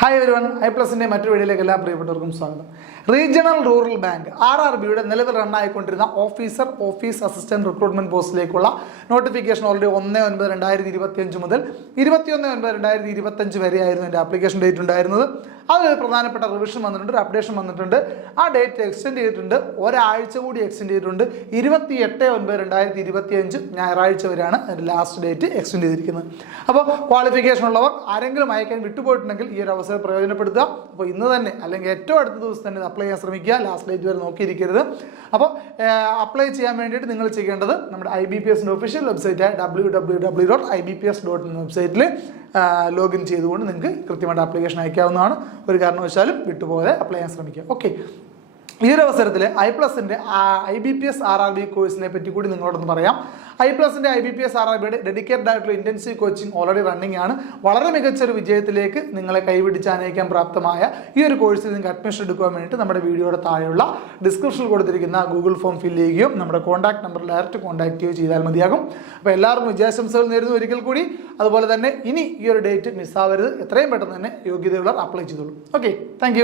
Hi everyone, ഐപ്ലസിൻ്റെ മറ്റൊരു വീഡിയോയിലേക്ക് എല്ലാ പ്രിയപ്പെട്ടവർക്കും സ്വാഗതം. റീജിയണൽ റൂറൽ ബാങ്ക് RRBയുടെ നിലവിൽ റണ്ണായിക്കൊണ്ടിരുന്ന ഓഫീസ് അസിസ്റ്റന്റ് റിക്രൂട്ട്മെന്റ് പോസ്റ്റിലേക്കുള്ള നോട്ടിഫിക്കേഷൻ ഓൾറെഡി 1/9/2025 മുതൽ 21/9/2025 വരെയായിരുന്നു എൻ്റെ ആപ്ലിക്കേഷൻ ഡേറ്റ് ഉണ്ടായിരുന്നത്. അതിലൊരു പ്രധാനപ്പെട്ട റിവിഷൻ വന്നിട്ടുണ്ട്, ഒരു അപ്ഡേഷൻ വന്നിട്ടുണ്ട്. ആ ഡേറ്റ് എക്സ്റ്റെൻഡ് ചെയ്തിട്ടുണ്ട്, ഒരാഴ്ച കൂടി എക്സ്റ്റെൻഡ് ചെയ്തിട്ടുണ്ട്. 28/9/2025 ഞായറാഴ്ച വരെയാണ് അതിൻ്റെ ലാസ്റ്റ് ഡേറ്റ് എക്സ്റ്റെൻഡ് ചെയ്തിരിക്കുന്നത്. അപ്പോൾ ക്വാളിഫിക്കേഷൻ ഉള്ളവർ ആരെങ്കിലും അയക്കാൻ വിട്ടുപോയിട്ടുണ്ടെങ്കിൽ ഈ ഒരു അവസരം പ്രയോജനപ്പെടുത്തുക. അപ്പോൾ ഇന്ന് തന്നെ അല്ലെങ്കിൽ ഏറ്റവും അടുത്ത ദിവസം തന്നെ അപ്ലൈ ചെയ്യാൻ ശ്രമിക്കുക. ലാസ്റ്റ് ഡേറ്റ് വരെ നോക്കിയിരിക്കരുത്. അപ്പോൾ അപ്ലൈ ചെയ്യാൻ വേണ്ടിയിട്ട് നിങ്ങൾ ചെയ്യേണ്ടത് നമ്മുടെ IBPSൻ്റെ ഒഫീഷ്യൽ വെബ്സൈറ്റായ www.ibps.in വെബ്സൈറ്റിൽ ലോഗിൻ ചെയ്തുകൊണ്ട് നിങ്ങൾക്ക് കൃത്യമായിട്ട് ആപ്ലിക്കേഷൻ അയക്കാവുന്നതാണ്. ഒരു കാരണവശാലും വിട്ടുപോകാതെ അപ്ലൈ ചെയ്യാൻ ശ്രമിക്കുക. ഓക്കെ, ഈ ഒരു അവസരത്തിൽ ഐപ്ലസിൻ്റെ IBPS RRB കോഴ്സിനെ പറ്റി കൂടി നിങ്ങളോടൊന്ന് പറയാം. ഐപ്ലസിൻ്റെ IBPS RRBയുടെ ഡെഡിക്കേറ്റഡ് ആയിട്ടുള്ള ഇൻറ്റൻസീവ് കോച്ചിങ് ഓൾറെഡി റണ്ണിങ് ആണ്. വളരെ മികച്ചൊരു വിജയത്തിലേക്ക് നിങ്ങളെ കൈപിടിച്ചാനയിക്കാൻ പ്രാപ്തമായ ഈ ഒരു കോഴ്സിൽ നിങ്ങൾക്ക് അഡ്മിഷൻ എടുക്കുവാൻ വേണ്ടിയിട്ട് നമ്മുടെ വീഡിയോയുടെ താഴെയുള്ള ഡിസ്ക്രിപ്ഷനിൽ കൊടുത്തിരിക്കുന്ന ഗൂഗിൾ ഫോം ഫില്ല് ചെയ്യുകയും നമ്മുടെ കോൺടാക്ട് നമ്പർ ഡയറക്റ്റ് കോൺടാക്ട് ചെയ്യുകയോ ചെയ്താൽ മതിയാകും. അപ്പോൾ എല്ലാവർക്കും വിജയാശംസകൾ നേരുന്നു ഒരിക്കൽ കൂടി. അതുപോലെ തന്നെ ഇനി ഈ ഒരു ഡേറ്റ് മിസ്സാവരുത്, എത്രയും പെട്ടെന്ന് തന്നെ യോഗ്യതയുള്ളവർ അപ്ലൈ ചെയ്തോളൂ. Okay, thank